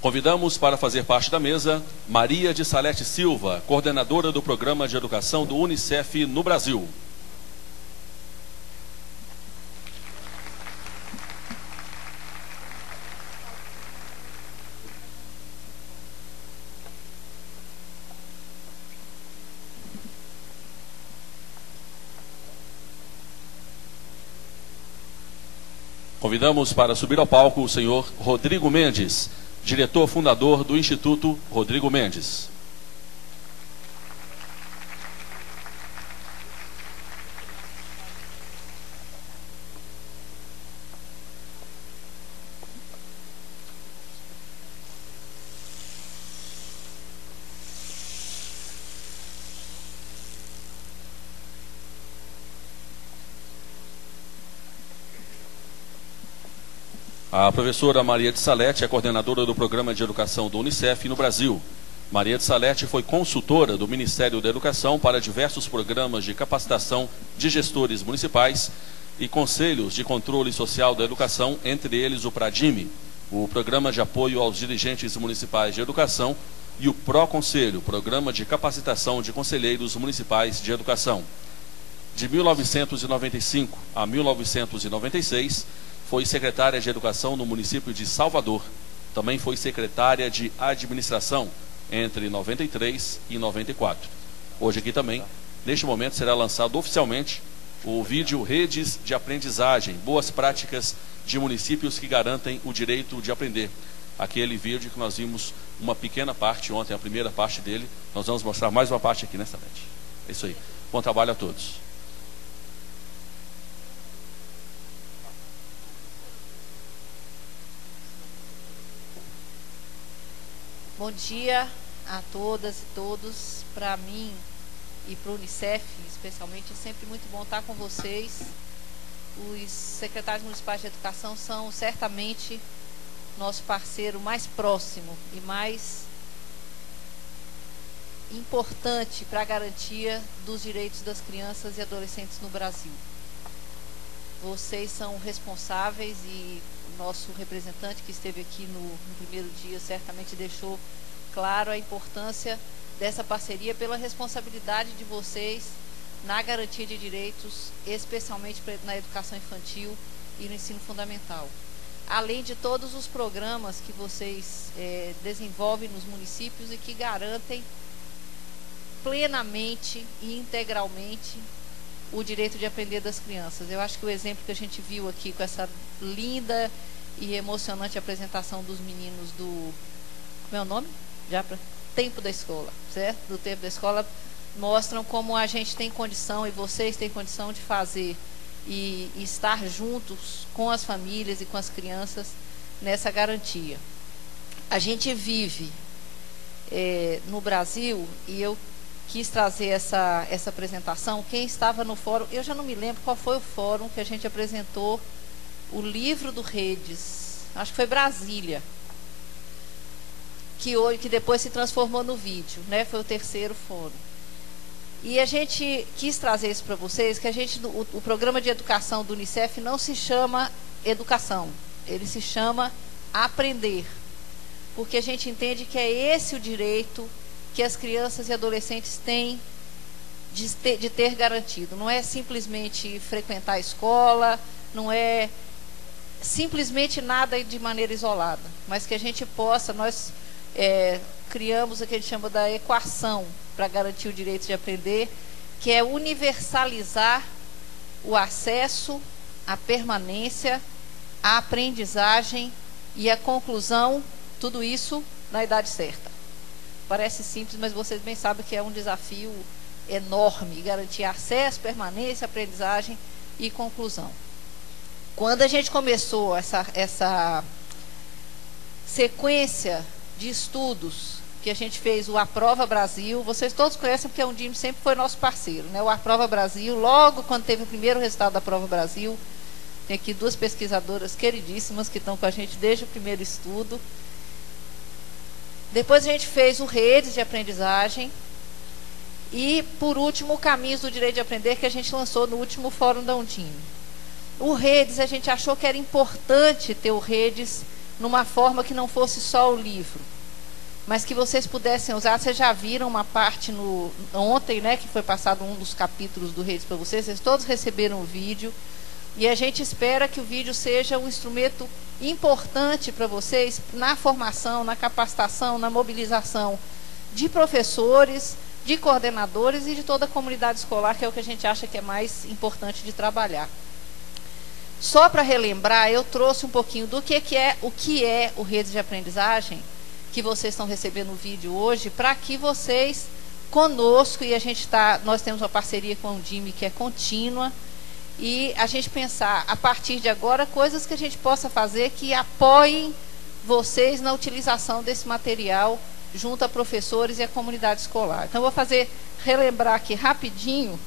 Convidamos para fazer parte da mesa Maria de Salete Silva, coordenadora do Programa de Educação do Unicef no Brasil. Convidamos para subir ao palco o senhor Rodrigo Mendes, diretor fundador do Instituto Rodrigo Mendes. A professora Maria de Salete é coordenadora do Programa de Educação do Unicef no Brasil. Maria de Salete foi consultora do Ministério da Educação para diversos programas de capacitação de gestores municipais e conselhos de controle social da educação, entre eles o PRADIME, o Programa de Apoio aos Dirigentes Municipais de Educação, e o PROConselho, Programa de Capacitação de Conselheiros Municipais de Educação. De 1995 a 1996, foi secretária de Educação no município de Salvador. Também foi secretária de Administração entre 93 e 94. Hoje aqui também, neste momento, será lançado oficialmente o vídeo Redes de Aprendizagem, Boas Práticas de Municípios que Garantem o Direito de Aprender. Aquele vídeo que nós vimos uma pequena parte ontem, a primeira parte dele. Nós vamos mostrar mais uma parte aqui nesta noite. É isso aí. Bom trabalho a todos. Bom dia a todas e todos. Para mim e para o Unicef, especialmente, é sempre muito bom estar com vocês. Os secretários municipais de educação são certamente nosso parceiro mais próximo e mais importante para a garantia dos direitos das crianças e adolescentes no Brasil. Vocês são responsáveis e o nosso representante que esteve aqui no primeiro dia certamente deixou claro a importância dessa parceria pela responsabilidade de vocês na garantia de direitos, especialmente na educação infantil e no ensino fundamental. Além de todos os programas que vocês desenvolvem nos municípios e que garantem plenamente e integralmente o direito de aprender das crianças. Eu acho que o exemplo que a gente viu aqui com essa linda e emocionante apresentação dos meninos do... Como é o nome? Já para Tempo da Escola, certo? Do Tempo da Escola, mostram como a gente tem condição e vocês têm condição de fazer e estar juntos com as famílias e com as crianças nessa garantia. A gente vive no Brasil, e eu quis trazer essa apresentação. Quem estava no fórum, eu já não me lembro qual foi o fórum que a gente apresentou o livro do Redes, acho que foi Brasília, que depois se transformou no vídeo, né? Foi o terceiro fórum. E a gente quis trazer isso para vocês, que o programa de educação do Unicef não se chama educação, ele se chama aprender, porque a gente entende que é esse o direito que as crianças e adolescentes têm de ter garantido. Não é simplesmente frequentar a escola, não é simplesmente nada de maneira isolada, mas que a gente possa, nós criamos o que a gente chama da equação para garantir o direito de aprender, que é universalizar o acesso, a permanência, a aprendizagem e a conclusão, tudo isso na idade certa. Parece simples, mas vocês bem sabem que é um desafio enorme, garantir acesso, permanência, aprendizagem e conclusão. Quando a gente começou essa sequência de estudos que a gente fez, o Aprova Brasil, vocês todos conhecem porque a Undime sempre foi nosso parceiro, né? O Aprova Brasil, logo quando teve o primeiro resultado da Aprova Brasil, tem aqui duas pesquisadoras queridíssimas que estão com a gente desde o primeiro estudo. Depois a gente fez o Redes de Aprendizagem e, por último, o Caminhos do Direito de Aprender, que a gente lançou no último fórum da Undime. O Redes, a gente achou que era importante ter o Redes numa forma que não fosse só o livro, mas que vocês pudessem usar. Vocês já viram uma parte ontem, né, que foi passado um dos capítulos do Redes para vocês todos receberam o vídeo, e a gente espera que o vídeo seja um instrumento importante para vocês na formação, na capacitação, na mobilização de professores, de coordenadores e de toda a comunidade escolar, que é o que a gente acha que é mais importante de trabalhar. Só para relembrar, eu trouxe um pouquinho do que é o Redes de Aprendizagem, que vocês estão recebendo o vídeo hoje, para que vocês conosco, e nós temos uma parceria com a Undime que é contínua, e a gente pensar, a partir de agora, coisas que a gente possa fazer que apoiem vocês na utilização desse material junto a professores e a comunidade escolar. Então, eu vou relembrar aqui rapidinho.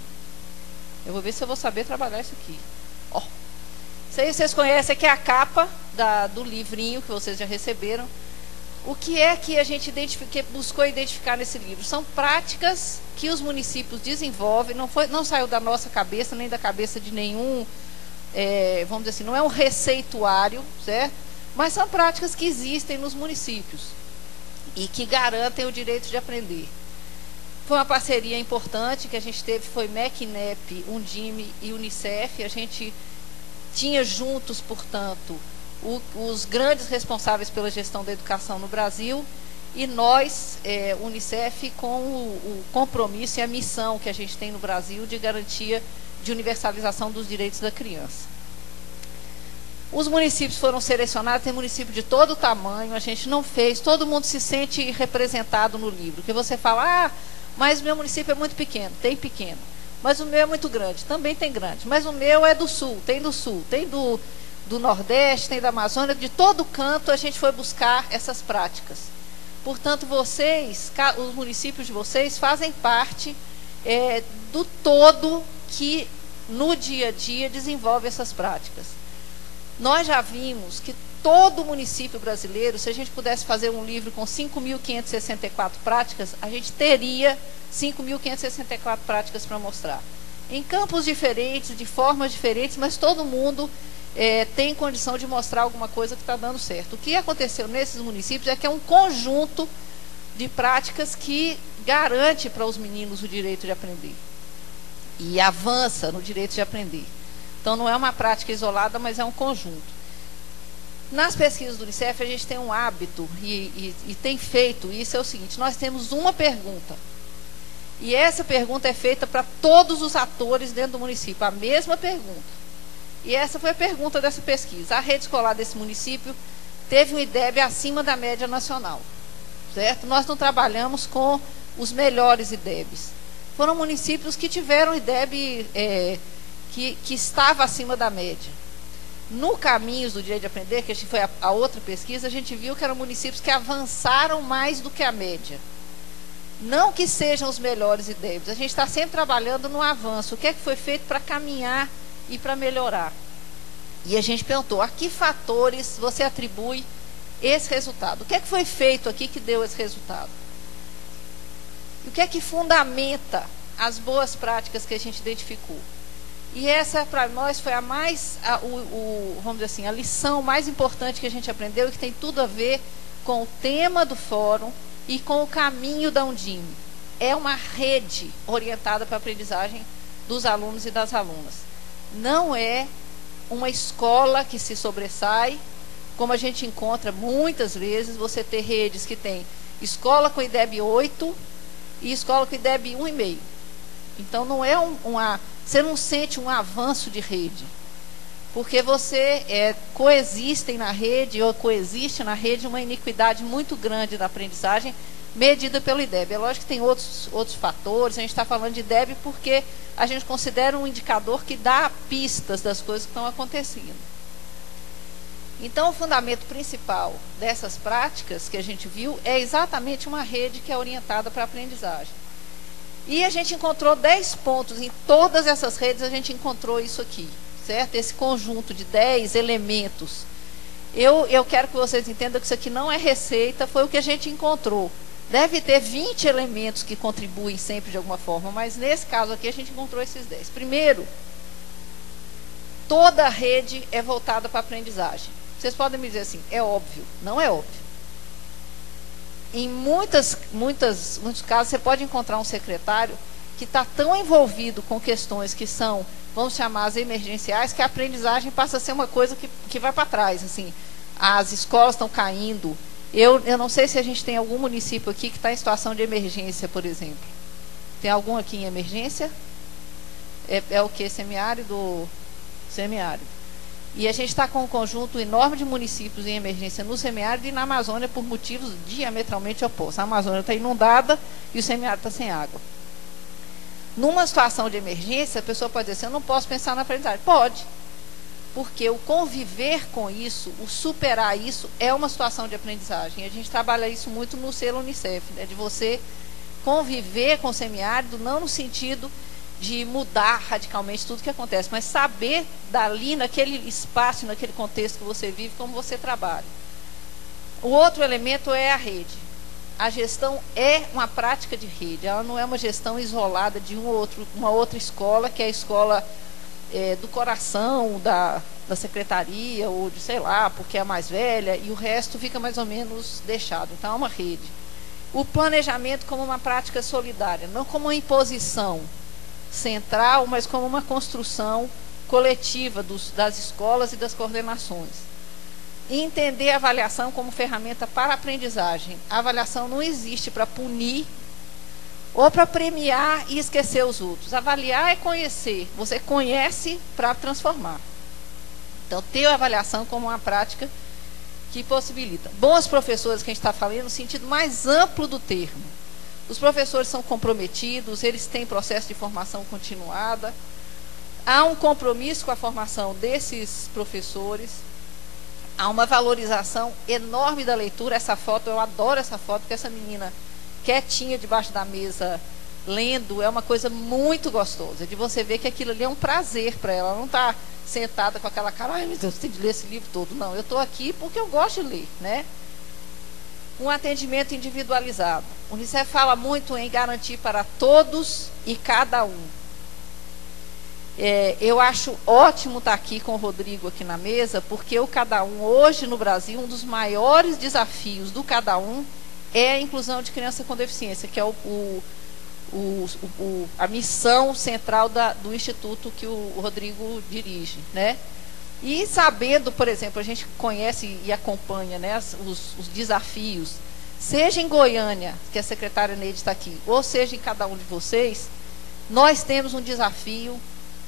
Eu vou ver se eu vou saber trabalhar isso aqui. Ó, isso aí vocês conhecem, aqui é a capa do livrinho que vocês já receberam. O que é que a gente buscou identificar nesse livro? São práticas que os municípios desenvolvem, não saiu da nossa cabeça, nem da cabeça de nenhum, vamos dizer assim, não é um receituário, certo? Mas são práticas que existem nos municípios e que garantem o direito de aprender. Foi uma parceria importante que a gente teve, foi MEC, INEP, Undime e Unicef. A gente tinha juntos, portanto, os grandes responsáveis pela gestão da educação no Brasil, e nós, Unicef, com o compromisso e a missão que a gente tem no Brasil de garantia de universalização dos direitos da criança. Os municípios foram selecionados, tem município de todo tamanho, a gente não fez, todo mundo se sente representado no livro, porque você fala, mas o meu município é muito pequeno, tem pequeno, mas o meu é muito grande, também tem grande, mas o meu é do sul, tem do Nordeste, tem da Amazônia, de todo canto a gente foi buscar essas práticas. Portanto, vocês, os municípios de vocês, fazem parte do todo que no dia a dia desenvolve essas práticas. Nós já vimos que todo município brasileiro, se a gente pudesse fazer um livro com 5.564 práticas, a gente teria 5.564 práticas para mostrar. Em campos diferentes, de formas diferentes, mas todo mundo tem condição de mostrar alguma coisa que está dando certo. O que aconteceu nesses municípios é que é um conjunto de práticas que garante para os meninos o direito de aprender e avança no direito de aprender. Então, não é uma prática isolada, mas é um conjunto. Nas pesquisas do Unicef, a gente tem um hábito, e tem feito isso, é o seguinte: nós temos uma pergunta, e essa pergunta é feita para todos os atores dentro do município, a mesma pergunta. E essa foi a pergunta dessa pesquisa. A rede escolar desse município teve um IDEB acima da média nacional, certo? Nós não trabalhamos com os melhores IDEBs. Foram municípios que tiveram IDEB que estava acima da média. No Caminhos do Direito de Aprender, que foi a outra pesquisa, a gente viu que eram municípios que avançaram mais do que a média. Não que sejam os melhores IDEBs, a gente está sempre trabalhando no avanço. O que é que foi feito para caminhar e para melhorar? E a gente perguntou, a que fatores você atribui esse resultado? O que é que foi feito aqui que deu esse resultado? E o que é que fundamenta as boas práticas que a gente identificou? E essa, para nós, foi vamos dizer assim, a lição mais importante que a gente aprendeu e que tem tudo a ver com o tema do fórum e com o caminho da Undime. É uma rede orientada para a aprendizagem dos alunos e das alunas. Não é uma escola que se sobressai, como a gente encontra muitas vezes, você ter redes que tem escola com IDEB 8 e escola com IDEB 1,5. Então, não é você não sente um avanço de rede, porque você coexistem na rede, ou coexiste na rede, uma iniquidade muito grande da aprendizagem, medida pelo IDEB. É lógico que tem outros fatores, a gente está falando de IDEB porque a gente considera um indicador que dá pistas das coisas que estão acontecendo. Então, o fundamento principal dessas práticas que a gente viu é exatamente uma rede que é orientada para a aprendizagem. E a gente encontrou 10 pontos, em todas essas redes a gente encontrou isso aqui, certo? Esse conjunto de 10 elementos. Eu quero que vocês entendam que isso aqui não é receita, foi o que a gente encontrou. Deve ter 20 elementos que contribuem sempre de alguma forma, mas nesse caso aqui a gente encontrou esses 10. Primeiro, toda a rede é voltada para a aprendizagem, Vocês podem me dizer assim, é óbvio. Não é óbvio. Em muitos casos, você pode encontrar um secretário que está tão envolvido com questões que são, vamos chamar as emergenciais, que a aprendizagem passa a ser uma coisa que vai para trás. Assim, as escolas estão caindo. Eu não sei se a gente tem algum município aqui que está em situação de emergência, por exemplo. Tem algum aqui em emergência? É o que? Semiárido? Semiárido. E a gente está com um conjunto enorme de municípios em emergência no semiárido e na Amazônia por motivos diametralmente opostos. A Amazônia está inundada e o semiárido está sem água. Numa situação de emergência, a pessoa pode dizer assim, eu não posso pensar na aprendizagem. Pode. Porque o conviver com isso, o superar isso, é uma situação de aprendizagem. A gente trabalha isso muito no selo Unicef, né? De você conviver com o semiárido, não no sentido de mudar radicalmente tudo que acontece, mas saber dali, naquele espaço, naquele contexto que você vive, como você trabalha. O outro elemento é a rede. A gestão é uma prática de rede, ela não é uma gestão isolada de uma outra escola, que é a escola do coração, da secretaria, ou de, sei lá, porque é a mais velha, e o resto fica mais ou menos deixado. Então, é uma rede. O planejamento como uma prática solidária, não como uma imposição central, mas como uma construção coletiva das escolas e das coordenações. E entender a avaliação como ferramenta para a aprendizagem. A avaliação não existe para punir ou para premiar e esquecer os outros. Avaliar é conhecer. Você conhece para transformar. Então, ter a avaliação como uma prática que possibilita. Bons professores, que a gente está falando, no sentido mais amplo do termo. Os professores são comprometidos, eles têm processo de formação continuada. Há um compromisso com a formação desses professores. Há uma valorização enorme da leitura. Essa foto, eu adoro essa foto, porque essa menina quietinha debaixo da mesa, lendo, é uma coisa muito gostosa, de você ver que aquilo ali é um prazer para ela. Ela não está sentada com aquela cara, ai meu Deus, tem de ler esse livro todo. Não, eu estou aqui porque eu gosto de ler, né? Um atendimento individualizado. O Unicef fala muito em garantir para todos e cada um. Eu acho ótimo estar aqui com o Rodrigo aqui na mesa, porque o cada um, hoje no Brasil, um dos maiores desafios do cada um é a inclusão de criança com deficiência, que é a missão central do Instituto que o Rodrigo dirige, né? E sabendo, por exemplo, a gente conhece e acompanha, né, os desafios, seja em Goiânia, que a secretária Neide está aqui, ou seja em cada um de vocês, nós temos um desafio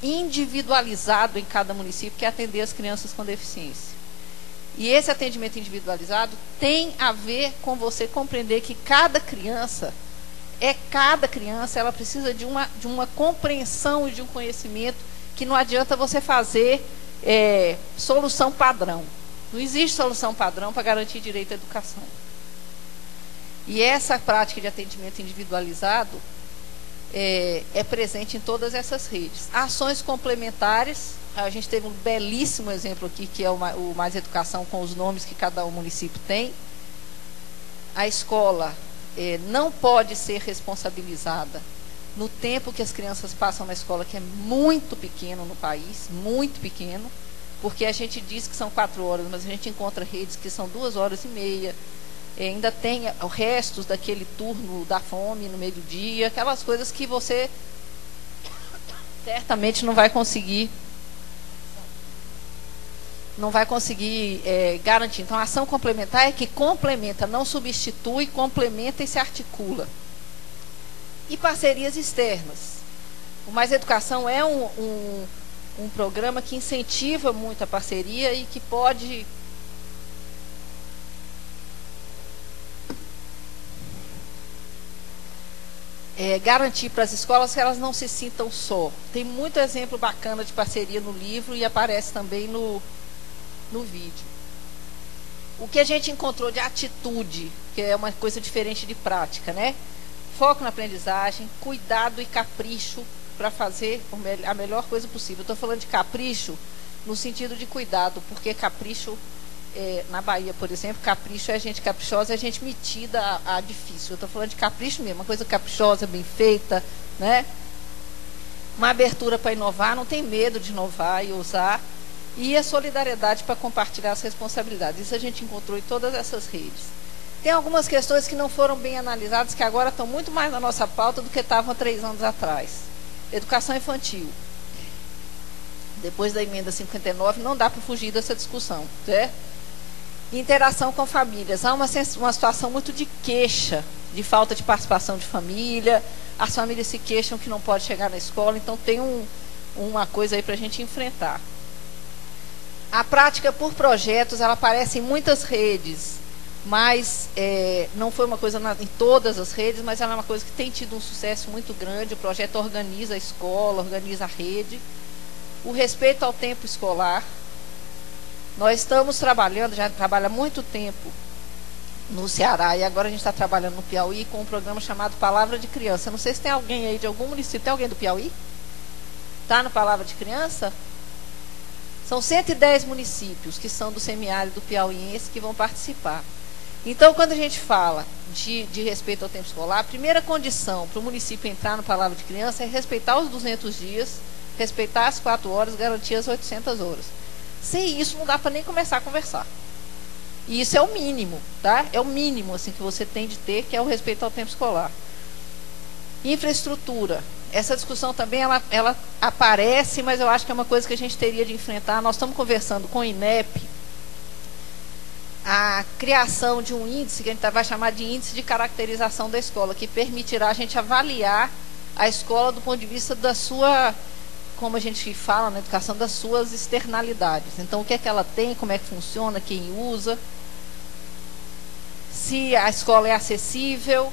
individualizado em cada município, que é atender as crianças com deficiência. E esse atendimento individualizado tem a ver com você compreender que cada criança, ela precisa de uma compreensão e de um conhecimento que não adianta você fazer solução padrão. Não existe solução padrão para garantir direito à educação. E essa prática de atendimento individualizado é presente em todas essas redes. Ações complementares, a gente teve um belíssimo exemplo aqui, que é o Mais Educação, com os nomes que cada município tem. A escola não pode ser responsabilizada no tempo que as crianças passam na escola, que é muito pequeno no país, muito pequeno, porque a gente diz que são 4 horas, mas a gente encontra redes que são 2 horas e meia, ainda tem restos daquele turno da fome no meio do dia, aquelas coisas que você certamente não vai conseguir garantir. Então, a ação complementar é que complementa, não substitui, complementa e se articula. E parcerias externas. O Mais Educação é um programa que incentiva muito a parceria e que pode garantir para as escolas que elas não se sintam só. Tem muito exemplo bacana de parceria no livro e aparece também no vídeo. O que a gente encontrou de atitude, que é uma coisa diferente de prática, né? Foco na aprendizagem, cuidado e capricho para fazer a melhor coisa possível. Eu estou falando de capricho no sentido de cuidado, porque capricho, na Bahia, por exemplo, capricho é gente caprichosa, é gente metida a difícil. Eu estou falando de capricho mesmo, uma coisa caprichosa, bem feita, né? Uma abertura para inovar, não tem medo de inovar e usar. e a solidariedade para compartilhar as responsabilidades. Isso a gente encontrou em todas essas redes. Tem algumas questões que não foram bem analisadas, que agora estão muito mais na nossa pauta do que estavam há 3 anos atrás. Educação infantil. Depois da emenda 59, não dá para fugir dessa discussão, certo? Interação com famílias. Há uma situação muito de queixa, de falta de participação de família. As famílias se queixam que não pode chegar na escola, então tem uma coisa aí para a gente enfrentar. A prática por projetos, ela aparece em muitas redes, mas não foi uma coisa em todas as redes, mas ela é uma coisa que tem tido um sucesso muito grande. O projeto organiza a escola, organiza a rede. O respeito ao tempo escolar. Nós estamos trabalhando, já trabalha há muito tempo no Ceará, e agora a gente está trabalhando no Piauí com um programa chamado Palavra de Criança. Não sei se tem alguém aí de algum município. Tem alguém do Piauí? Está no Palavra de Criança? São 110 municípios que são do semiárido piauiense que vão participar. Então, quando a gente fala de respeito ao tempo escolar, a primeira condição para o município entrar no Palavra de Criança é respeitar os 200 dias, respeitar as 4 horas, garantir as 800 horas. Sem isso, não dá para nem começar a conversar. E isso é o mínimo, tá? É o mínimo assim, que você tem de ter, que é o respeito ao tempo escolar. Infraestrutura. Essa discussão também, ela aparece, mas eu acho que é uma coisa que a gente teria de enfrentar. Nós estamos conversando com o INEP, a criação de um índice, que a gente vai chamar de índice de caracterização da escola, que permitirá a gente avaliar a escola do ponto de vista da sua, como a gente fala na educação, das suas externalidades. Então, o que é que ela tem, como é que funciona, quem usa, se a escola é acessível,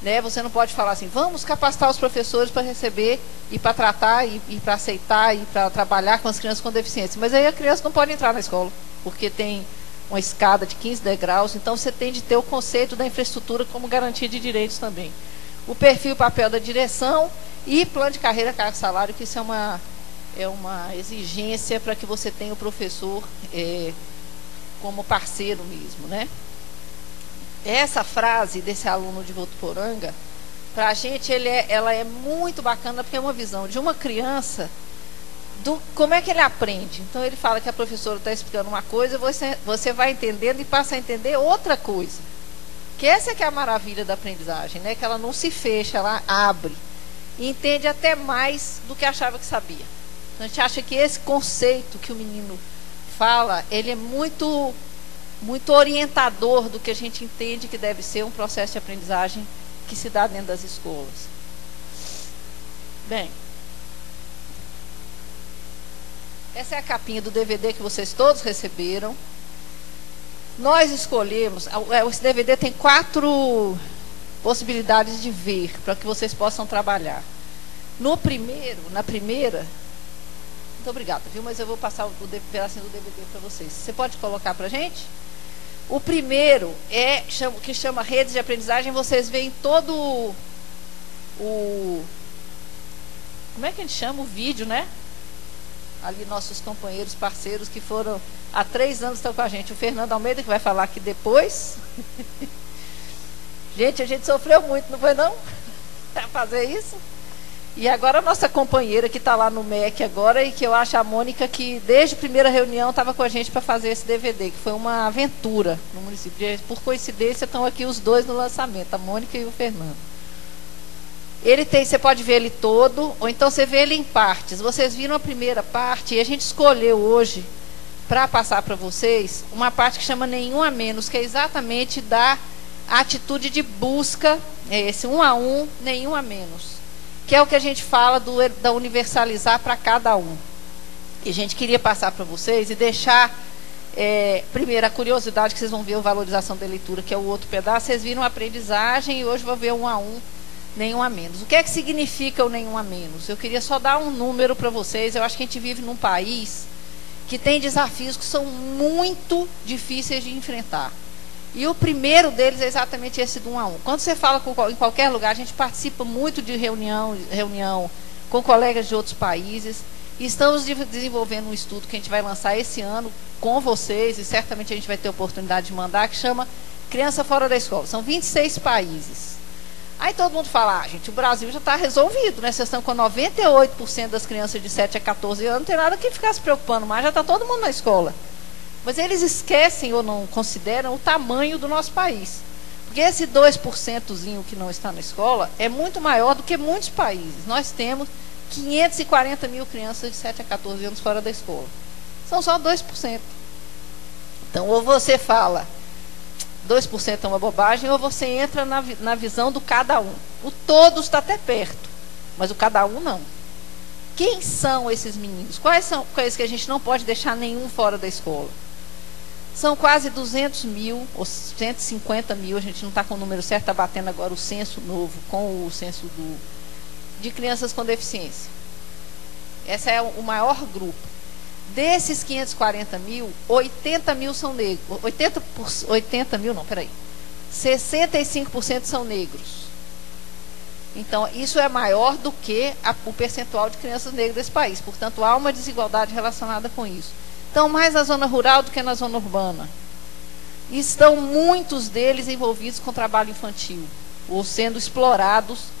né? Você não pode falar assim, vamos capacitar os professores para receber e para tratar e para aceitar e para trabalhar com as crianças com deficiência. Mas aí a criança não pode entrar na escola, porque tem uma escada de 15 degraus, então você tem de ter o conceito da infraestrutura como garantia de direitos também. O perfil e papel da direção e plano de carreira, cargo e salário, que isso é uma exigência para que você tenha o professor como parceiro mesmo, né? Essa frase desse aluno de Votuporanga, para a gente, ela é muito bacana, porque é uma visão de uma criança, como é que ele aprende. Então, ele fala que a professora está explicando uma coisa, você vai entendendo e passa a entender outra coisa. Que essa é que é a maravilha da aprendizagem, né? Que ela não se fecha, ela abre. E entende até mais do que achava que sabia. Então, a gente acha que esse conceito que o menino fala, ele é muito orientador do que a gente entende que deve ser um processo de aprendizagem que se dá dentro das escolas. Bem, essa é a capinha do DVD que vocês todos receberam. Nós escolhemos, esse DVD tem 4 possibilidades de ver, para que vocês possam trabalhar. Na primeira, muito obrigada, viu? Mas eu vou passar o pedacinho do DVD para vocês. Você pode colocar para a gente? O primeiro que chama Redes de Aprendizagem. Vocês veem todo como é que a gente chama? O vídeo, né? Ali nossos companheiros, parceiros que foram há 3 anos estão com a gente. O Fernando Almeida, que vai falar aqui depois. Gente, a gente sofreu muito, não foi não? Para fazer isso. E agora a nossa companheira que está lá no MEC agora, e que eu acho a Mônica, que desde a primeira reunião estava com a gente para fazer esse DVD, que foi uma aventura no município. Por coincidência, estão aqui os dois no lançamento, a Mônica e o Fernando. Você pode ver ele todo, ou então você vê ele em partes. Vocês viram a primeira parte, e a gente escolheu hoje, para passar para vocês, uma parte que chama Nenhum a Menos, que é exatamente da atitude de busca, esse 1 a 1, nenhum a menos. Que é o que a gente fala da universalizar para cada um. E a gente queria passar para vocês e deixar, primeiro, a curiosidade, que vocês vão ver a valorização da leitura, que é o outro pedaço. Vocês viram a aprendizagem e hoje vão ver 1 a 1, nenhum a menos. O que é que significa o nenhum a menos? Eu queria só dar um número para vocês. Eu acho que a gente vive num país que tem desafios que são muito difíceis de enfrentar. E o primeiro deles é exatamente esse do 1 a 1. Quando você fala em qualquer lugar, a gente participa muito de reunião com colegas de outros países. E estamos desenvolvendo um estudo que a gente vai lançar esse ano com vocês, e certamente a gente vai ter oportunidade de mandar, que chama Criança Fora da Escola. São 26 países. Aí todo mundo fala, gente, o Brasil já está resolvido, né? Vocês estão com 98% das crianças de 7 a 14 anos, não tem nada que ficar se preocupando mais, já está todo mundo na escola. Mas eles esquecem ou não consideram o tamanho do nosso país. Porque esse 2% que não está na escola é muito maior do que muitos países. Nós temos 540 mil crianças de 7 a 14 anos fora da escola. São só 2%. Então, ou você fala 2% é uma bobagem, ou você entra na visão do cada um. O todos está até perto, mas o cada um não. Quem são esses meninos? Quais são aqueles que a gente não pode deixar nenhum fora da escola? São quase 200 mil, ou 150 mil, a gente não está com o número certo, está batendo agora o censo novo, com o censo de crianças com deficiência. Esse é o maior grupo. Desses 540 mil, 80 mil são negros. 80 mil, não, peraí. 65% são negros. Então, isso é maior do que o percentual de crianças negras desse país. Portanto, há uma desigualdade relacionada com isso. Estão mais na zona rural do que na zona urbana. E estão muitos deles envolvidos com trabalho infantil, ou sendo explorados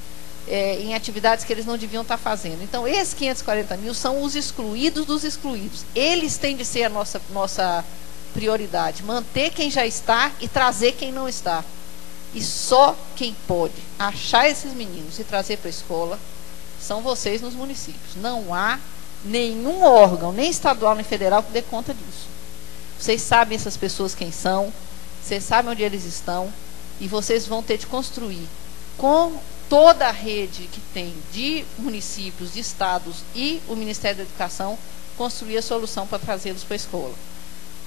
em atividades que eles não deviam estar fazendo. Então, esses 540 mil são os excluídos dos excluídos. Eles têm de ser a nossa prioridade. Manter quem já está e trazer quem não está. E só quem pode achar esses meninos e trazer para a escola são vocês nos municípios. Não há nenhum órgão, nem estadual nem federal, que dê conta disso. Vocês sabem essas pessoas quem são, vocês sabem onde eles estão, e vocês vão ter de construir com toda a rede que tem de municípios, de estados e o Ministério da Educação, construir a solução para trazê-los para a escola.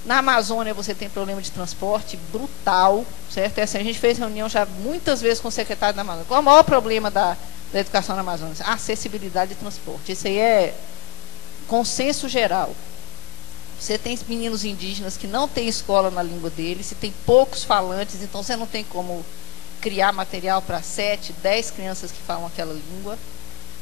Na Amazônia você tem problema de transporte brutal, certo? A gente fez reunião já muitas vezes com o secretário da Amazônia. Qual é o maior problema da educação na Amazônia? A acessibilidade de transporte. Isso aí é consenso geral. Você tem meninos indígenas que não têm escola na língua deles, você tem poucos falantes, então você não tem como criar material para 7, 10 crianças que falam aquela língua.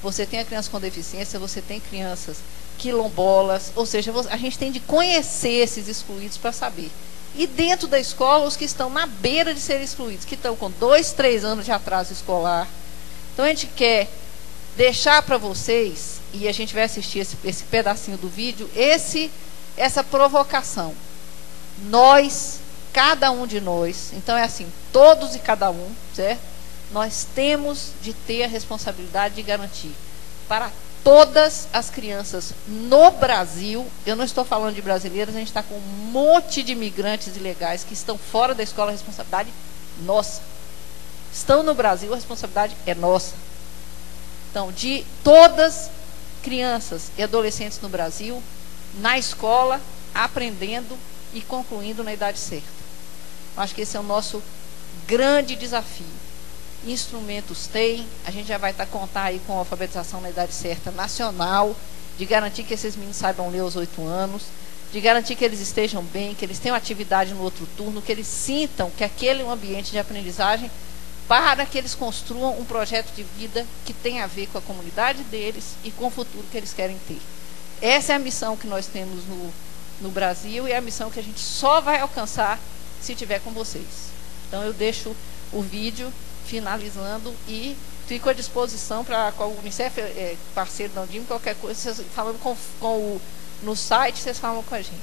Você tem a criança com deficiência, você tem crianças quilombolas, ou seja, a gente tem de conhecer esses excluídos para saber. E dentro da escola, os que estão na beira de serem excluídos, que estão com 2, 3 anos de atraso escolar. Então a gente quer deixar para vocês, e a gente vai assistir esse pedacinho do vídeo, essa provocação. Nós, cada um de nós, então é assim, todos e cada um, certo? Nós temos de ter a responsabilidade de garantir para todas as crianças no Brasil, eu não estou falando de brasileiros, a gente está com um monte de imigrantes ilegais que estão fora da escola, a responsabilidade nossa. Estão no Brasil, a responsabilidade é nossa. Então, de todas crianças e adolescentes no Brasil, na escola, aprendendo e concluindo na idade certa. Eu acho que esse é o nosso grande desafio. Instrumentos tem, a gente já vai contar aí com a alfabetização na idade certa nacional, de garantir que esses meninos saibam ler aos 8 anos, de garantir que eles estejam bem, que eles tenham atividade no outro turno, que eles sintam que aquele é um ambiente de aprendizagem, para que eles construam um projeto de vida que tenha a ver com a comunidade deles e com o futuro que eles querem ter. Essa é a missão que nós temos no Brasil, e é a missão que a gente só vai alcançar se tiver com vocês. Então eu deixo o vídeo finalizando e fico à disposição para o Unicef, parceiro da Undime, qualquer coisa, vocês falando no site, vocês falam com a gente.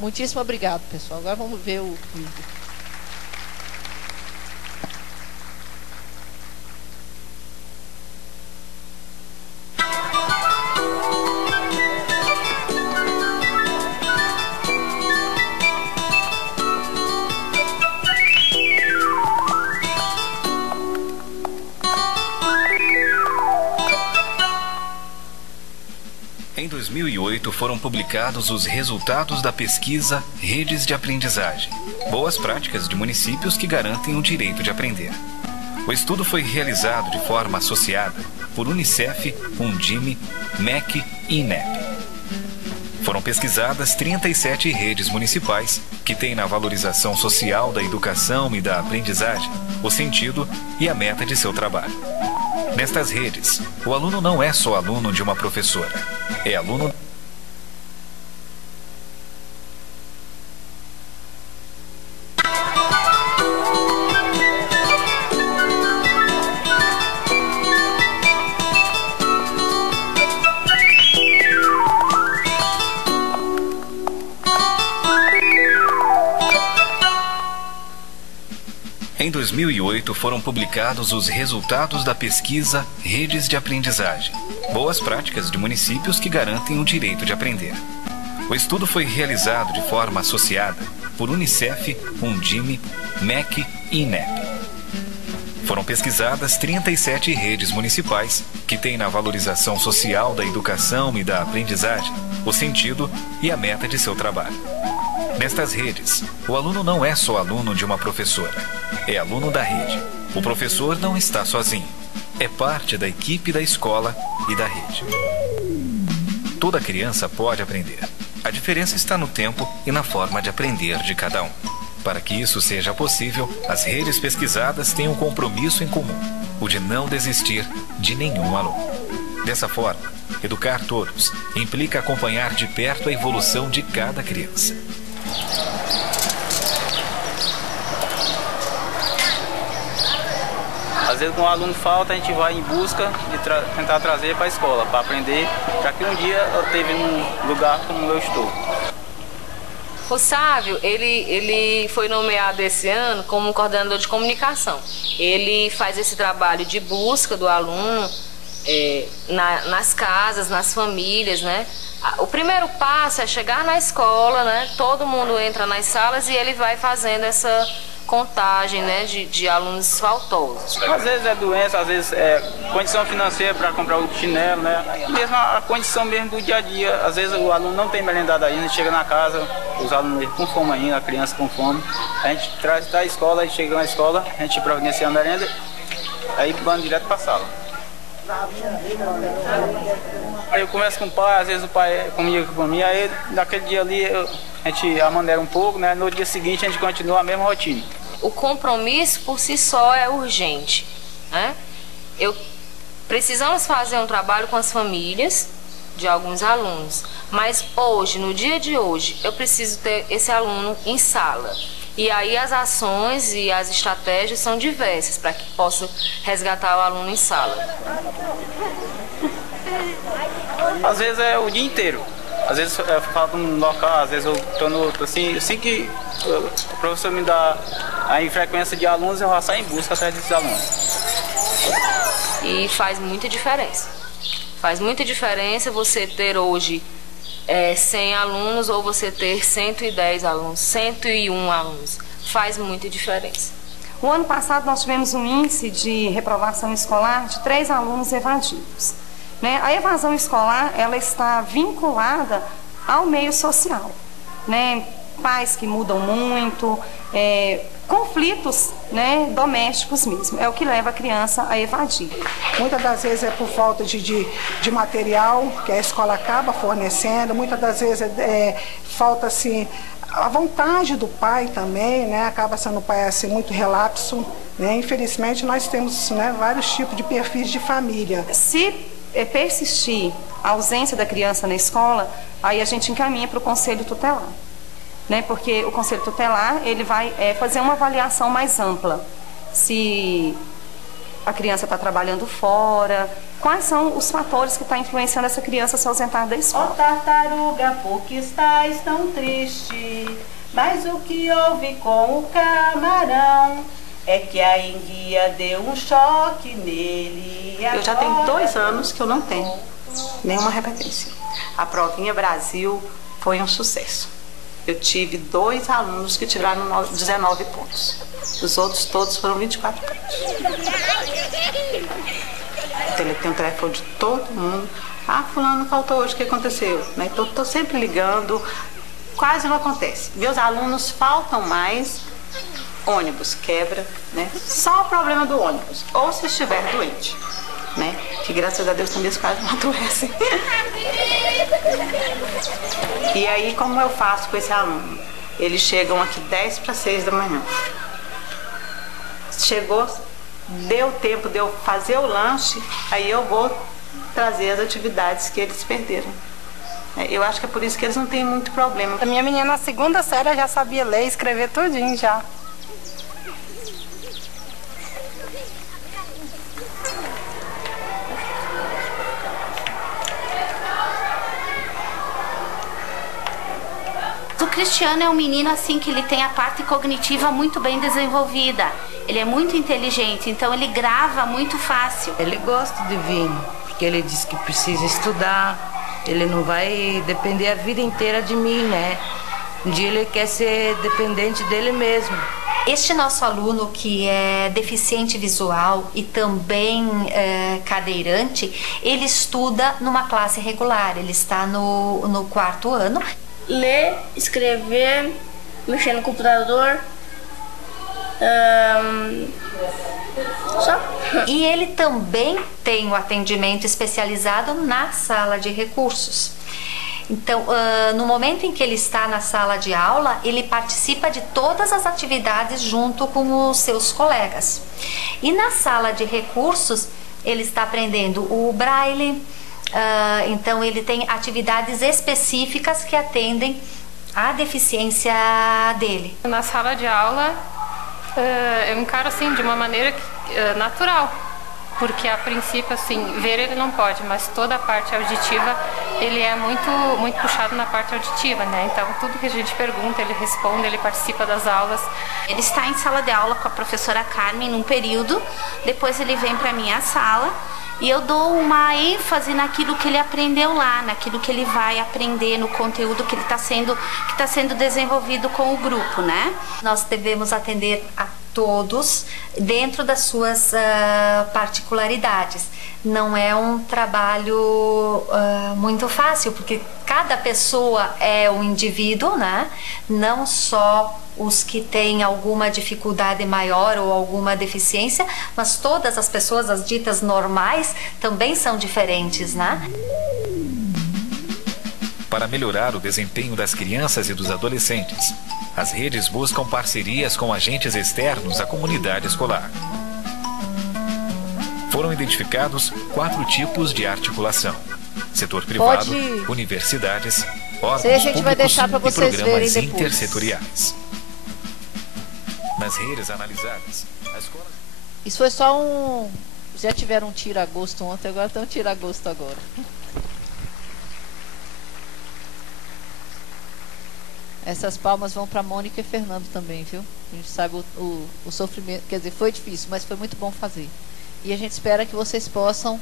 Muitíssimo obrigado, pessoal. Agora vamos ver o vídeo. Em 2008 foram publicados os resultados da pesquisa Redes de Aprendizagem, boas práticas de municípios que garantem o direito de aprender. O estudo foi realizado de forma associada por Unicef, Undime, MEC e INEP. Foram pesquisadas 37 redes municipais que têm na valorização social da educação e da aprendizagem o sentido e a meta de seu trabalho. Nestas redes, o aluno não é só aluno de uma professora, é aluno Em 2008, foram publicados os resultados da pesquisa Redes de Aprendizagem, boas práticas de municípios que garantem o direito de aprender. O estudo foi realizado de forma associada por Unicef, Undime, MEC e INEP. Foram pesquisadas 37 redes municipais que têm na valorização social da educação e da aprendizagem o sentido e a meta de seu trabalho. Nestas redes, o aluno não é só aluno de uma professora, é aluno da rede. O professor não está sozinho, é parte da equipe da escola e da rede. Toda criança pode aprender. A diferença está no tempo e na forma de aprender de cada um. Para que isso seja possível, as redes pesquisadas têm um compromisso em comum, o de não desistir de nenhum aluno. Dessa forma, educar todos implica acompanhar de perto a evolução de cada criança. Às vezes, quando o aluno falta, a gente vai em busca de tentar trazer para a escola, para aprender, para que um dia eu esteja num lugar como eu estou. O Sávio, ele foi nomeado esse ano como coordenador de comunicação. Ele faz esse trabalho de busca do aluno nas casas, nas famílias, né? O primeiro passo é chegar na escola, né? Todo mundo entra nas salas e ele vai fazendo essa contagem, né, de alunos faltosos. Às vezes é doença, às vezes é condição financeira para comprar o chinelo, né? Mesmo a condição mesmo do dia a dia. Às vezes o aluno não tem merendado ainda, chega na casa, os alunos com fome ainda, a criança com fome. A gente traz da escola, a gente chega na escola, a gente providencia a merenda, aí vamos direto para a sala. Aí eu começo com o pai, às vezes o pai comigo com mim, aí naquele dia ali a gente amaneira um pouco, né? No dia seguinte a gente continua a mesma rotina. O compromisso por si só é urgente, né? Precisamos fazer um trabalho com as famílias de alguns alunos, mas hoje, no dia de hoje, eu preciso ter esse aluno em sala. E aí as ações e as estratégias são diversas para que possa resgatar o aluno em sala. Às vezes é o dia inteiro. Às vezes eu falo num local, às vezes eu estou no outro, assim que o professor me dá a frequência de alunos, eu vou sair em busca atrás desses alunos. E faz muita diferença. Faz muita diferença você ter hoje 100 alunos ou você ter 110 alunos, 101 alunos. Faz muita diferença. O ano passado nós tivemos um índice de reprovação escolar de 3 alunos evadidos. Né? A evasão escolar, ela está vinculada ao meio social, né? Pais que mudam muito, conflitos, né, domésticos mesmo, é o que leva a criança a evadir. Muitas das vezes é por falta de material que a escola acaba fornecendo, muitas das vezes falta assim, a vontade do pai também, né, acaba sendo o pai assim, muito relapso, né? Infelizmente nós temos, né, vários tipos de perfis de família. Se persistir a ausência da criança na escola, aí a gente encaminha para o conselho tutelar, né? Porque o conselho tutelar ele vai fazer uma avaliação mais ampla. Se a criança está trabalhando fora, quais são os fatores que estão influenciando essa criança a se ausentar da escola. Ó tartaruga, por que estás tão triste? Mas o que houve com o camarão? É que a enguia deu um choque nele. Eu já tenho 2 anos que eu não tenho nenhuma repetência. A provinha Brasil foi um sucesso. Eu tive 2 alunos que tiraram 19 pontos. Os outros todos foram 24 pontos. Ele tem um telefone de todo mundo. Ah, fulano faltou hoje, o que aconteceu? Né? Então, estou sempre ligando, quase não acontece. Meus alunos faltam mais, ônibus quebra, né? Só o problema do ônibus, ou se estiver doente, né? Que graças a Deus também os quase não adoecem. E aí, como eu faço com esse aluno? Eles chegam aqui 10 para 6 da manhã. Chegou, deu tempo de eu fazer o lanche, aí eu vou trazer as atividades que eles perderam. Eu acho que é por isso que eles não têm muito problema. A minha menina na 2ª série já sabia ler e escrever tudinho já. O Cristiano é um menino assim que ele tem a parte cognitiva muito bem desenvolvida. Ele é muito inteligente, então ele grava muito fácil. Ele gosta de vir, porque ele diz que precisa estudar, ele não vai depender a vida inteira de mim, né? Um dia ele quer ser dependente dele mesmo. Este nosso aluno que é deficiente visual e também cadeirante, ele estuda numa classe regular, ele está no 4º ano. Ler, escrever, mexer no computador, só. E ele também tem o atendimento especializado na sala de recursos. Então, no momento em que ele está na sala de aula, ele participa de todas as atividades junto com os seus colegas. E na sala de recursos, ele está aprendendo o braille, então ele tem atividades específicas que atendem à deficiência dele. Na sala de aula, eu encaro assim de uma maneira natural. Porque a princípio, assim, ver ele não pode, mas toda a parte auditiva, ele é muito puxado na parte auditiva, né? Então, tudo que a gente pergunta, ele responde, ele participa das aulas. Ele está em sala de aula com a professora Carmen num período, depois ele vem para a minha sala e eu dou uma ênfase naquilo que ele aprendeu lá, naquilo que ele vai aprender, no conteúdo que está sendo desenvolvido com o grupo, né? Nós devemos atender a todos dentro das suas particularidades. Não é um trabalho muito fácil, porque cada pessoa é um indivíduo, né? Não só os que têm alguma dificuldade maior ou alguma deficiência, mas todas as pessoas, as ditas normais, também são diferentes, né? Para melhorar o desempenho das crianças e dos adolescentes, as redes buscam parcerias com agentes externos à comunidade escolar. Foram identificados 4 tipos de articulação: setor privado, universidades, órgãos públicos e programas intersetoriais. Nas redes analisadas, a escola... Isso foi só um... Já tiveram um tira-gosto ontem, agora estão tira-gosto agora. Essas palmas vão para Mônica e Fernando também, viu? A gente sabe o sofrimento, quer dizer, foi difícil, mas foi muito bom fazer. E a gente espera que vocês possam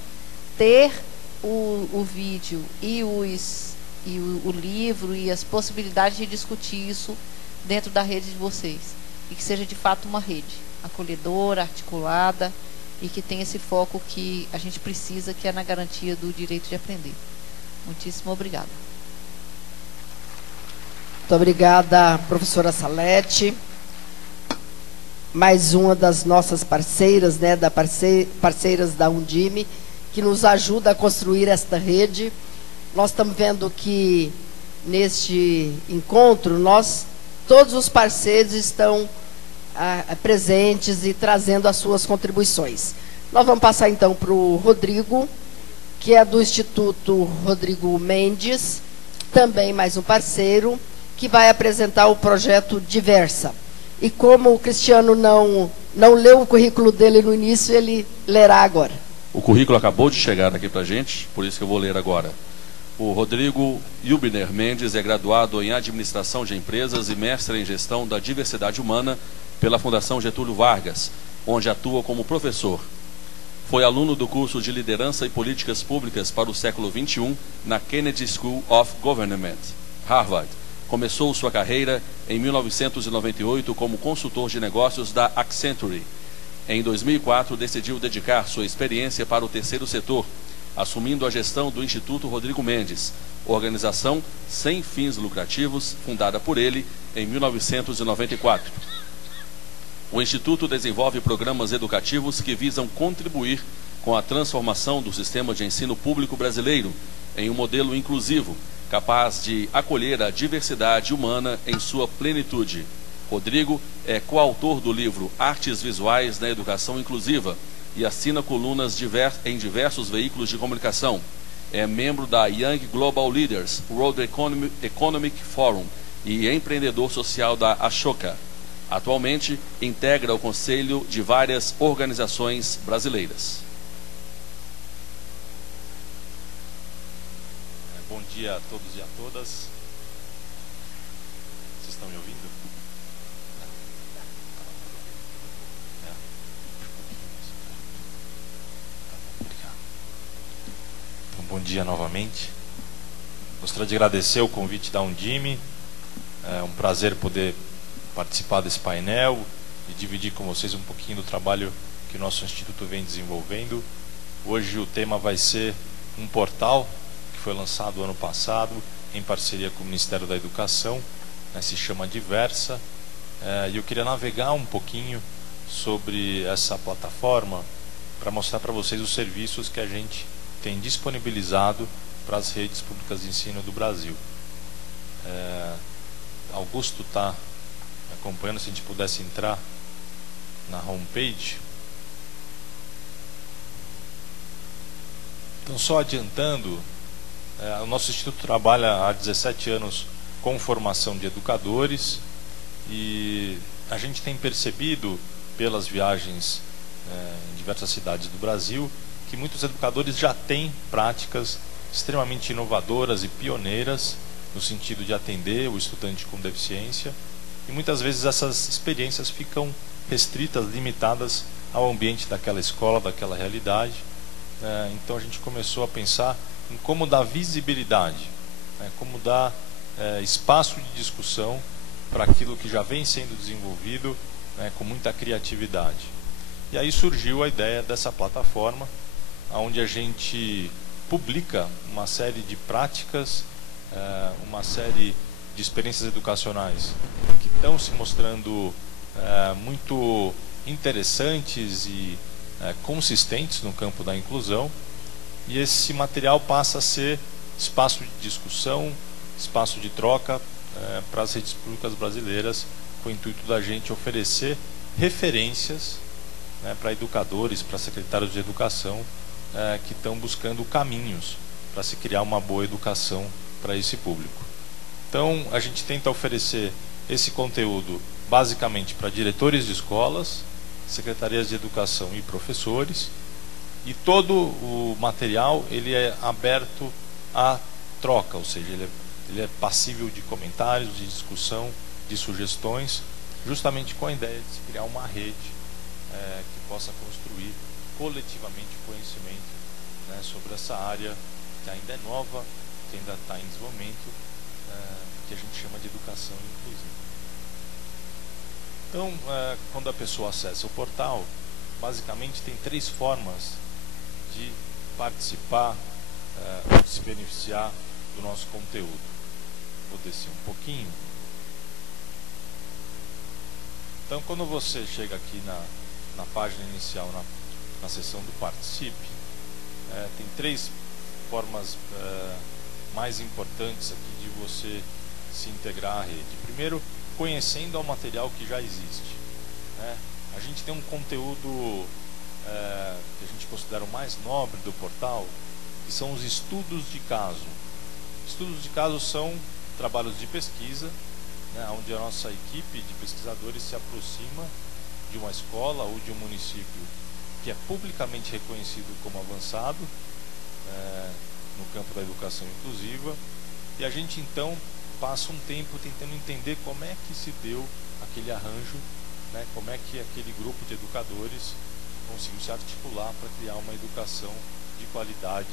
ter o vídeo e o livro e as possibilidades de discutir isso dentro da rede de vocês. E que seja de fato uma rede acolhedora, articulada e que tenha esse foco que a gente precisa, que é na garantia do direito de aprender. Muitíssimo obrigada. Muito obrigada, professora Salete. Mais uma das nossas parceiras, né, parceiras da Undime, que nos ajuda a construir esta rede. Nós estamos vendo que neste encontro, todos os parceiros estão presentes e trazendo as suas contribuições. Nós vamos passar então para o Rodrigo, que é do Instituto Rodrigo Mendes, também mais um parceiro, que vai apresentar o projeto Diversa. E como o Cristiano não leu o currículo dele no início, ele lerá agora. O currículo acabou de chegar aqui para a gente, por isso que eu vou ler agora. O Rodrigo Yubner Mendes é graduado em Administração de Empresas e mestre em Gestão da Diversidade Humana pela Fundação Getúlio Vargas, onde atua como professor. Foi aluno do curso de Liderança e Políticas Públicas para o século XXI na Kennedy School of Government, Harvard. Começou sua carreira em 1998 como consultor de negócios da Accenture. Em 2004, decidiu dedicar sua experiência para o terceiro setor, assumindo a gestão do Instituto Rodrigo Mendes, organização sem fins lucrativos, fundada por ele em 1994. O Instituto desenvolve programas educativos que visam contribuir com a transformação do sistema de ensino público brasileiro em um modelo inclusivo, capaz de acolher a diversidade humana em sua plenitude. Rodrigo é coautor do livro Artes Visuais na Educação Inclusiva e assina colunas em diversos veículos de comunicação. É membro da Young Global Leaders World Economic Forum e empreendedor social da Ashoka. Atualmente, integra o conselho de várias organizações brasileiras. Bom dia a todos e a todas. Vocês estão me ouvindo? dia novamente. Gostaria de agradecer o convite da Undime. É um prazer poder participar desse painel e dividir com vocês um pouquinho do trabalho que o nosso Instituto vem desenvolvendo. Hoje o tema vai ser um portal que foi lançado ano passado em parceria com o Ministério da Educação, se chama Diversa, e eu queria navegar um pouquinho sobre essa plataforma para mostrar para vocês os serviços que a gente tem disponibilizado para as redes públicas de ensino do Brasil. Augusto está acompanhando, se a gente pudesse entrar na homepage. Então, só adiantando, o nosso Instituto trabalha há 17 anos com formação de educadores e a gente tem percebido pelas viagens em diversas cidades do Brasil que muitos educadores já têm práticas extremamente inovadoras e pioneiras no sentido de atender o estudante com deficiência, e muitas vezes essas experiências ficam restritas, limitadas ao ambiente daquela escola, daquela realidade. Então a gente começou a pensar em como dar visibilidade, como dar espaço de discussão para aquilo que já vem sendo desenvolvido com muita criatividade. E aí surgiu a ideia dessa plataforma, onde a gente publica uma série de práticas, uma série de experiências educacionais que estão se mostrando muito interessantes e consistentes no campo da inclusão, e esse material passa a ser espaço de discussão, espaço de troca para as redes públicas brasileiras, com o intuito da gente oferecer referências para educadores, para secretários de educação que estão buscando caminhos para se criar uma boa educação para esse público. Então, a gente tenta oferecer esse conteúdo basicamente para diretores de escolas, secretarias de educação e professores, e todo o material ele é aberto à troca, ou seja, ele é passível de comentários, de discussão, de sugestões, justamente com a ideia de se criar uma rede que possa construir coletivamente conhecimento sobre essa área que ainda é nova, que ainda está em desenvolvimento, que a gente chama de educação inclusiva. Então, quando a pessoa acessa o portal, basicamente tem 3 formas de participar, de se beneficiar do nosso conteúdo. Vou descer um pouquinho. Então, quando você chega aqui na página inicial, na seção do Participe, tem 3 formas mais importantes aqui de você se integrar à rede. Primeiro, conhecendo o material que já existe. A gente tem um conteúdo que a gente considera o mais nobre do portal, que são os estudos de caso. Estudos de caso são trabalhos de pesquisa, onde a nossa equipe de pesquisadores se aproxima de uma escola ou de um município que é publicamente reconhecido como avançado no campo da educação inclusiva, e a gente então passa um tempo tentando entender como é que se deu aquele arranjo, como é que aquele grupo de educadores conseguiu se articular para criar uma educação de qualidade,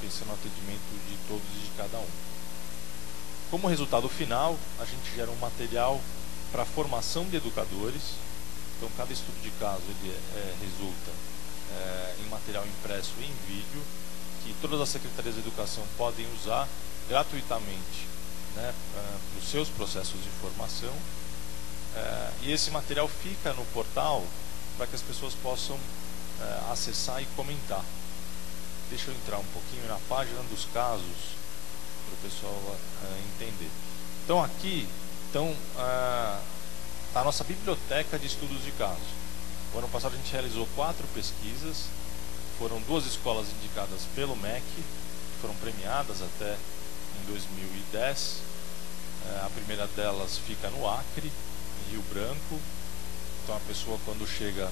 pensando no atendimento de todos e de cada um. Como resultado final, a gente gera um material para a formação de educadores. Então, cada estudo de caso ele resulta em material impresso e em vídeo, que todas as secretarias de educação podem usar gratuitamente para os seus processos de formação, e esse material fica no portal para que as pessoas possam acessar e comentar. Deixa eu entrar um pouquinho na página dos casos para o pessoal entender. Então aqui está a nossa biblioteca de estudos de casos. O ano passado a gente realizou 4 pesquisas, foram 2 escolas indicadas pelo MEC, que foram premiadas até em 2010. A primeira delas fica no Acre, em Rio Branco. Então a pessoa, quando chega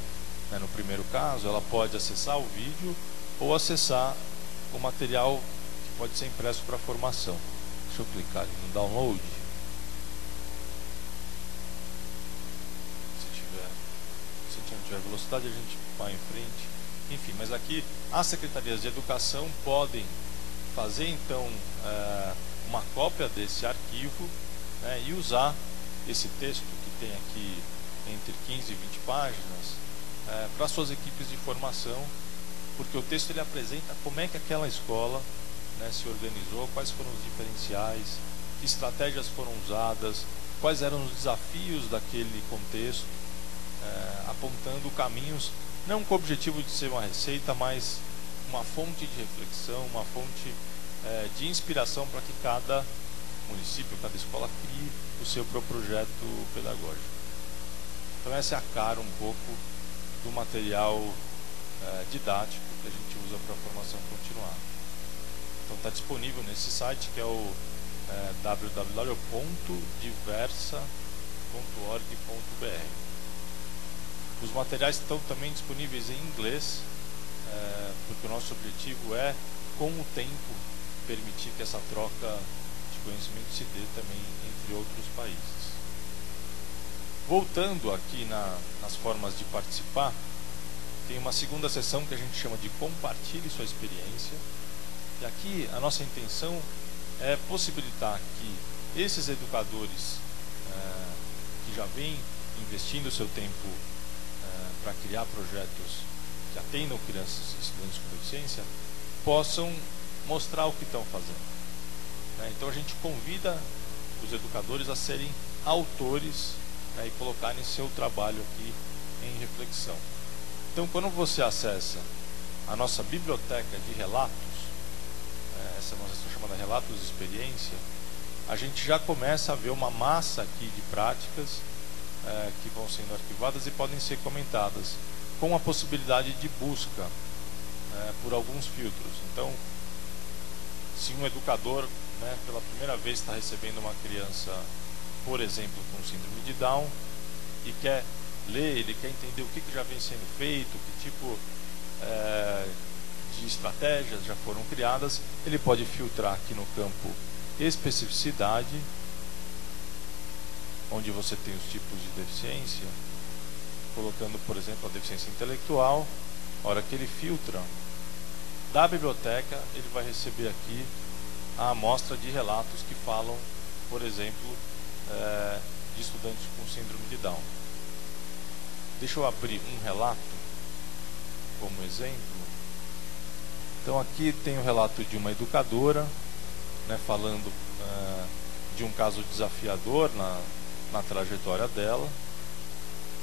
no primeiro caso, ela pode acessar o vídeo ou acessar o material que pode ser impresso para formação. Deixa eu clicar ali no download. Se não tiver velocidade, a gente vai em frente. Enfim, mas aqui as secretarias de educação podem fazer então uma cópia desse arquivo, né, e usar esse texto que tem aqui entre 15 e 20 páginas para suas equipes de formação, porque o texto ele apresenta como é que aquela escola, né, se organizou, quais foram os diferenciais, que estratégias foram usadas, quais eram os desafios daquele contexto, apontando caminhos, não com o objetivo de ser uma receita, mas uma fonte de reflexão, uma fonte de inspiração para que cada município, cada escola crie o seu próprio projeto pedagógico. Então essa é a cara um pouco do material didático que a gente usa para a formação continuada. Então está disponível nesse site, que é o www.diversa.org.br. Os materiais estão também disponíveis em inglês, porque o nosso objetivo é, com o tempo, permitir que essa troca de conhecimento se dê também entre outros países. Voltando aqui nas formas de participar, tem uma segunda sessão que a gente chama de Compartilhe Sua Experiência. E aqui a nossa intenção é possibilitar que esses educadores que já vêm investindo seu tempo para criar projetos que atendam crianças e estudantes com deficiência possam mostrar o que estão fazendo. Então a gente convida os educadores a serem autores, e colocarem seu trabalho aqui em reflexão. Então, quando você acessa a nossa biblioteca de relatos, essa nossa sessão chamada Relatos de Experiência, a gente já começa a ver uma massa aqui de práticas que vão sendo arquivadas e podem ser comentadas, com a possibilidade de busca por alguns filtros. Então, se um educador, pela primeira vez está recebendo uma criança, por exemplo, com síndrome de Down, e quer ler, ele quer entender o que já vem sendo feito, que tipo de estratégias já foram criadas, ele pode filtrar aqui no campo especificidade, onde você tem os tipos de deficiência, colocando, por exemplo, a deficiência intelectual. A hora que ele filtra da biblioteca, ele vai receber aqui a amostra de relatos que falam, por exemplo, de estudantes com síndrome de Down. Deixa eu abrir um relato como exemplo. Então aqui tem o relato de uma educadora, falando de um caso desafiador na trajetória dela.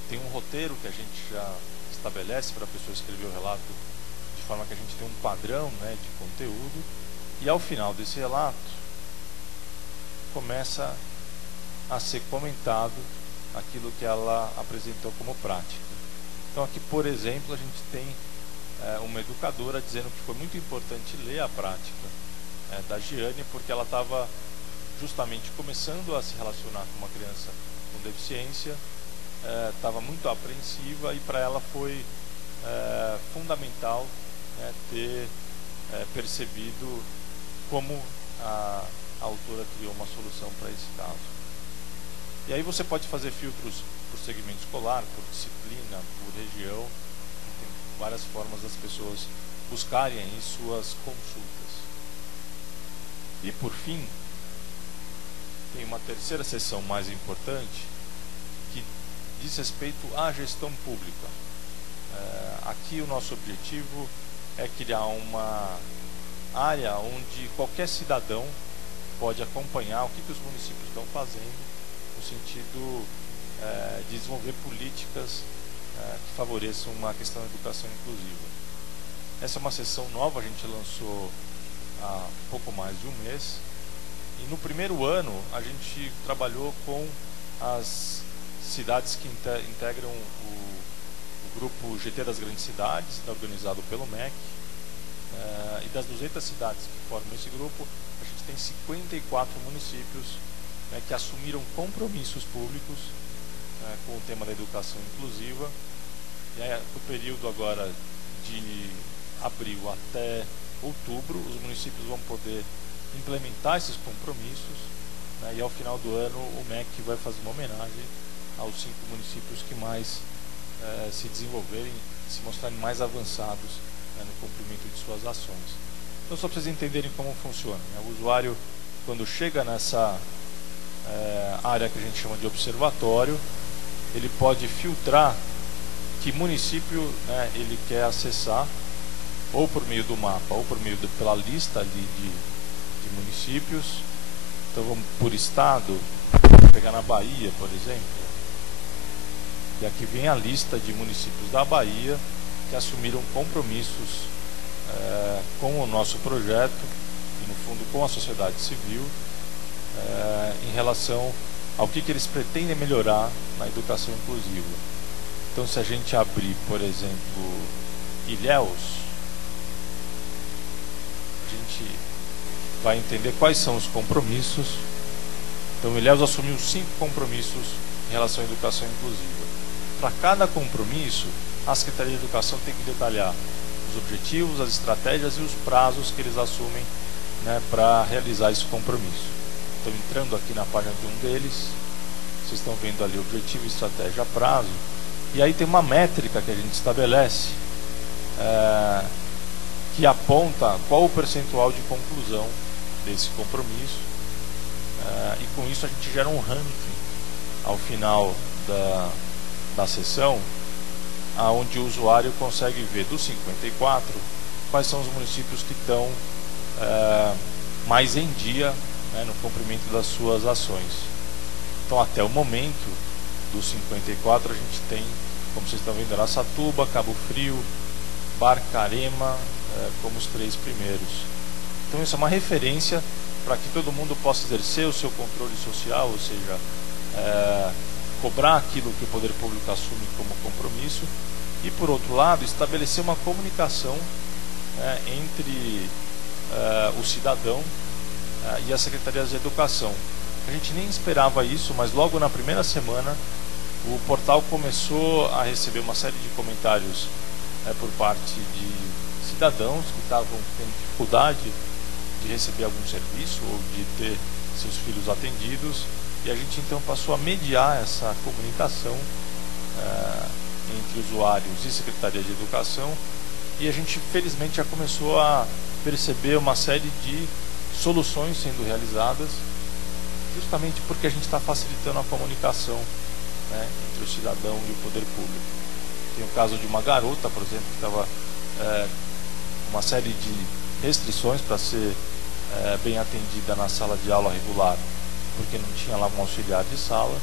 Tem um roteiro que a gente já estabelece para a pessoa escrever o relato, de forma que a gente tem um padrão de conteúdo, e ao final desse relato começa a ser comentado aquilo que ela apresentou como prática. Então aqui, por exemplo, a gente tem uma educadora dizendo que foi muito importante ler a prática da Giane, porque ela estava justamente começando a se relacionar com uma criança com deficiência, estava muito apreensiva, e para ela foi fundamental ter percebido como a autora criou uma solução para esse caso. E aí você pode fazer filtros por segmento escolar, por disciplina, por região. Tem várias formas das pessoas buscarem aí suas consultas. E por fim, tem uma terceira sessão mais importante, que diz respeito à gestão pública. Aqui o nosso objetivo é criar uma área onde qualquer cidadão pode acompanhar o que os municípios estão fazendo, no sentido de desenvolver políticas que favoreçam uma questão de educação inclusiva. Essa é uma sessão nova, a gente lançou há pouco mais de um mês, e no primeiro ano a gente trabalhou com as cidades que integram o grupo GT das Grandes Cidades, organizado pelo MEC, e das 200 cidades que formam esse grupo, a gente tem 54 municípios que assumiram compromissos públicos com o tema da educação inclusiva. E aí, no período agora de abril até outubro, os municípios vão poder implementar esses compromissos, e ao final do ano o MEC vai fazer uma homenagem aos 5 municípios que mais se desenvolverem, se mostrarem mais avançados no cumprimento de suas ações. Então, só para vocês entenderem como funciona, né? O usuário, quando chega nessa área que a gente chama de observatório, ele pode filtrar que município, né, ele quer acessar, ou por meio do mapa, ou por meio pela lista ali de municípios. Então, vamos por estado, vou pegar na Bahia, por exemplo. E aqui vem a lista de municípios da Bahia que assumiram compromissos com o nosso projeto e, no fundo, com a sociedade civil em relação ao que eles pretendem melhorar na educação inclusiva. Então, se a gente abrir, por exemplo, Ilhéus, a gente vai entender quais são os compromissos. Então, Ilhéus assumiu 5 compromissos em relação à educação inclusiva. Para cada compromisso, a Secretaria de Educação tem que detalhar os objetivos, as estratégias e os prazos que eles assumem, né, para realizar esse compromisso. Então, entrando aqui na página de um deles, vocês estão vendo ali objetivo, estratégia, prazo. E aí tem uma métrica que a gente estabelece que aponta qual o percentual de conclusão desse compromisso. E com isso a gente gera um ranking ao final da sessão, onde o usuário consegue ver dos 54 quais são os municípios que estão mais em dia, né, no cumprimento das suas ações. Então, até o momento dos 54, a gente tem, como vocês estão vendo, Araçatuba, Cabo Frio, Barcarema, como os 3 primeiros. Então, isso é uma referência para que todo mundo possa exercer o seu controle social, ou seja, cobrar aquilo que o poder público assume como compromisso e, por outro lado, estabelecer uma comunicação, né, entre o cidadão e as secretarias de educação. A gente nem esperava isso, mas logo na primeira semana o portal começou a receber uma série de comentários por parte de cidadãos que estavam tendo dificuldade de receber algum serviço ou de ter seus filhos atendidos, e a gente então passou a mediar essa comunicação entre usuários e Secretaria de Educação, e a gente felizmente já começou a perceber uma série de soluções sendo realizadas, justamente porque a gente está facilitando a comunicação, né, entre o cidadão e o poder público. Tem o caso de uma garota, por exemplo, que estava com uma série de restrições para ser bem atendida na sala de aula regular, porque não tinha lá um auxiliar de sala,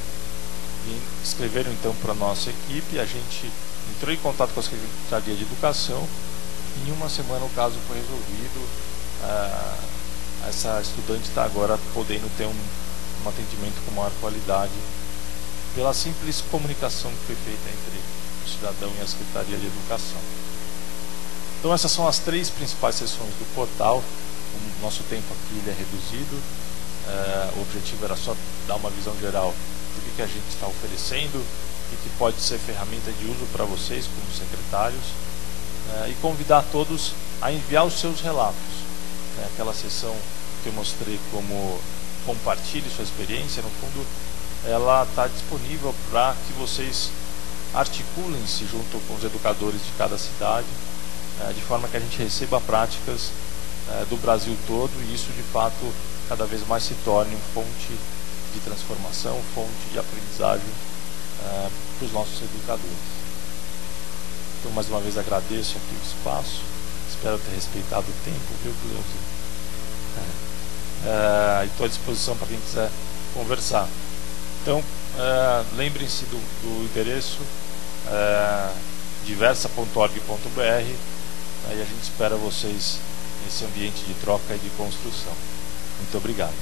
e escreveram então para a nossa equipe, a gente entrou em contato com a Secretaria de Educação, e em uma semana o caso foi resolvido. Essa estudante está agora podendo ter um atendimento com maior qualidade, pela simples comunicação que foi feita entre o cidadão e a Secretaria de Educação. Então, essas são as 3 principais sessões do portal. O nosso tempo aqui ele é reduzido. O objetivo era só dar uma visão geral do que a gente está oferecendo e que pode ser ferramenta de uso para vocês como secretários, e convidar todos a enviar os seus relatos. Aquela sessão que eu mostrei como compartilhe sua experiência, no fundo ela está disponível para que vocês articulem-se junto com os educadores de cada cidade, de forma que a gente receba práticas do Brasil todo, e isso de fato cada vez mais se torne fonte de transformação, fonte de aprendizagem para os nossos educadores. Então, mais uma vez agradeço aqui o espaço, espero ter respeitado o tempo, viu, Cleusa? E estou à disposição para quem quiser conversar. Então, lembrem-se do endereço diversa.org.br, e a gente espera vocês nesse ambiente de troca e de construção. Muito obrigado.